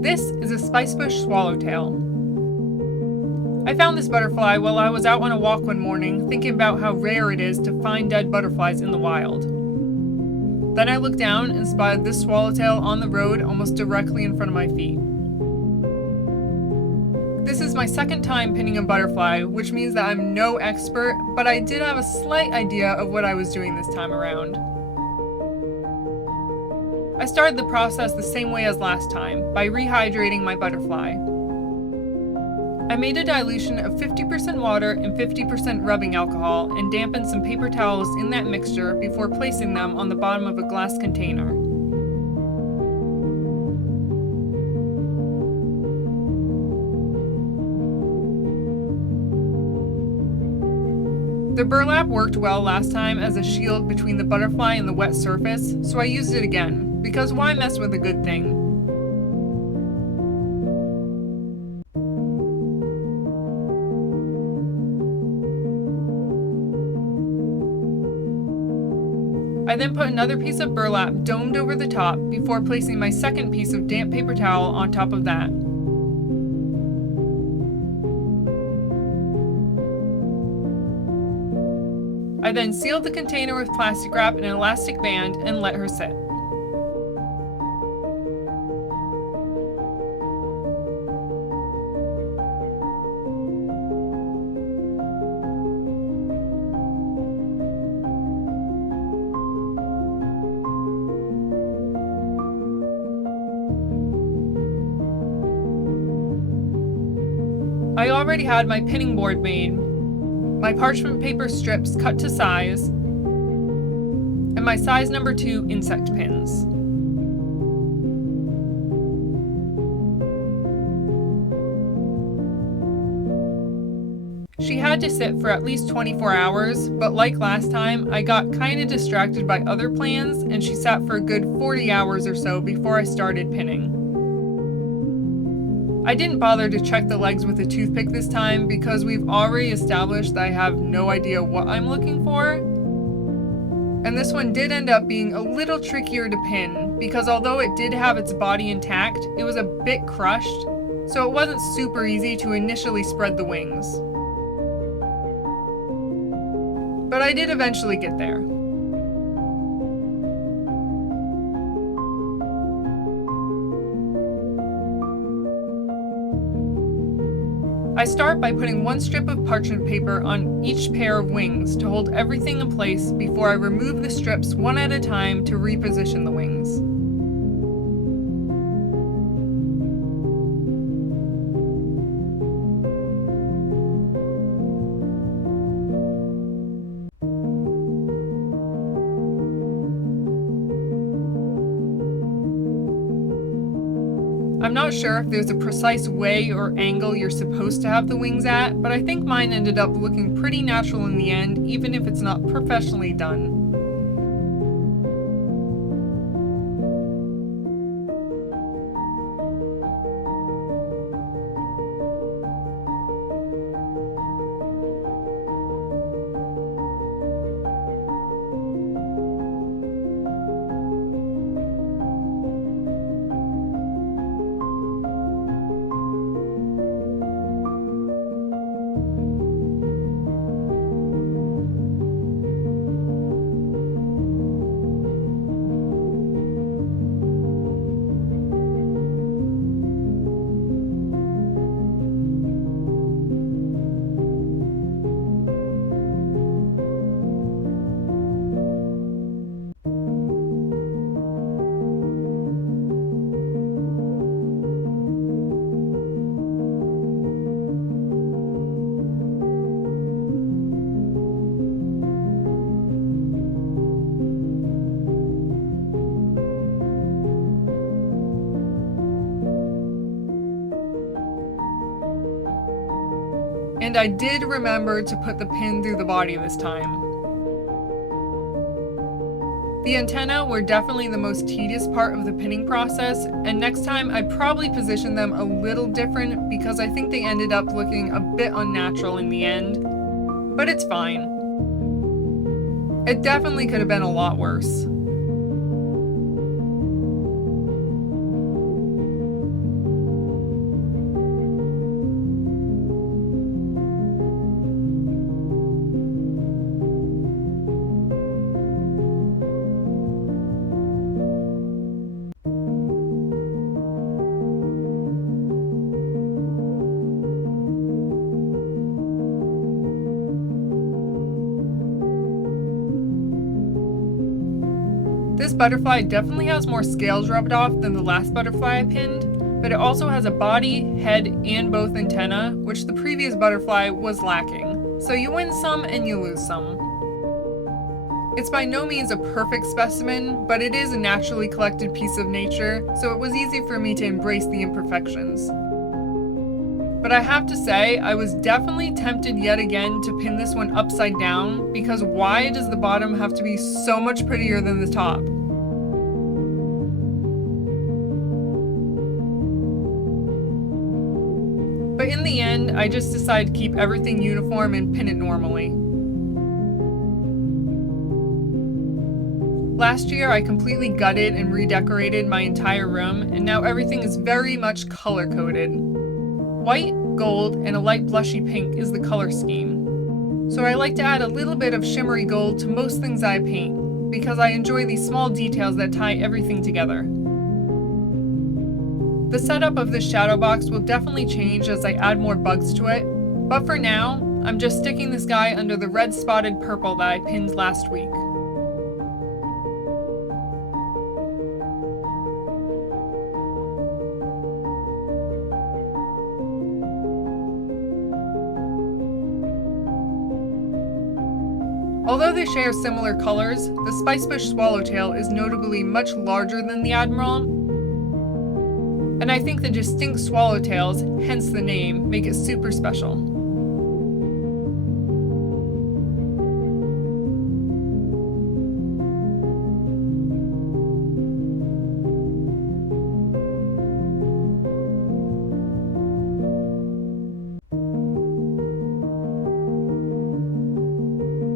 This is a spicebush swallowtail. I found this butterfly while I was out on a walk one morning, thinking about how rare it is to find dead butterflies in the wild. Then I looked down and spotted this swallowtail on the road almost directly in front of my feet. This is my second time pinning a butterfly, which means that I'm no expert, but I did have a slight idea of what I was doing this time around. I started the process the same way as last time, by rehydrating my butterfly. I made a dilution of 50% water and 50% rubbing alcohol and dampened some paper towels in that mixture before placing them on the bottom of a glass container. The burlap worked well last time as a shield between the butterfly and the wet surface, so I used it again, because why mess with a good thing? I then put another piece of burlap domed over the top before placing my second piece of damp paper towel on top of that. I then sealed the container with plastic wrap and an elastic band and let her sit. I already had my pinning board made, my parchment paper strips cut to size, and my size number 2 insect pins. She had to sit for at least 24 hours, but like last time, I got kinda distracted by other plans and she sat for a good 40 hours or so before I started pinning. I didn't bother to check the legs with a toothpick this time because we've already established that I have no idea what I'm looking for. And this one did end up being a little trickier to pin because although it did have its body intact, it was a bit crushed, so it wasn't super easy to initially spread the wings. But I did eventually get there. I start by putting one strip of parchment paper on each pair of wings to hold everything in place before I remove the strips one at a time to reposition the wings. I'm not sure if there's a precise way or angle you're supposed to have the wings at, but I think mine ended up looking pretty natural in the end, even if it's not professionally done. And I did remember to put the pin through the body this time. The antennae were definitely the most tedious part of the pinning process, and next time I probably positioned them a little different because I think they ended up looking a bit unnatural in the end, but it's fine. It definitely could have been a lot worse. butterfly definitely has more scales rubbed off than the last butterfly I pinned, but it also has a body, head, and both antennae, which the previous butterfly was lacking. So you win some and you lose some. It's by no means a perfect specimen, but it is a naturally collected piece of nature, so it was easy for me to embrace the imperfections. But I have to say, I was definitely tempted yet again to pin this one upside down, because why does the bottom have to be so much prettier than the top? But in the end, I just decided to keep everything uniform and pin it normally. Last year, I completely gutted and redecorated my entire room, and now everything is very much color-coded. White, gold, and a light blushy pink is the color scheme. So I like to add a little bit of shimmery gold to most things I paint, because I enjoy these small details that tie everything together. The setup of this shadow box will definitely change as I add more bugs to it, but for now, I'm just sticking this guy under the red spotted purple that I pinned last week. Although they share similar colors, the spicebush swallowtail is notably much larger than the admiral, and I think the distinct swallowtails, hence the name, make it super special.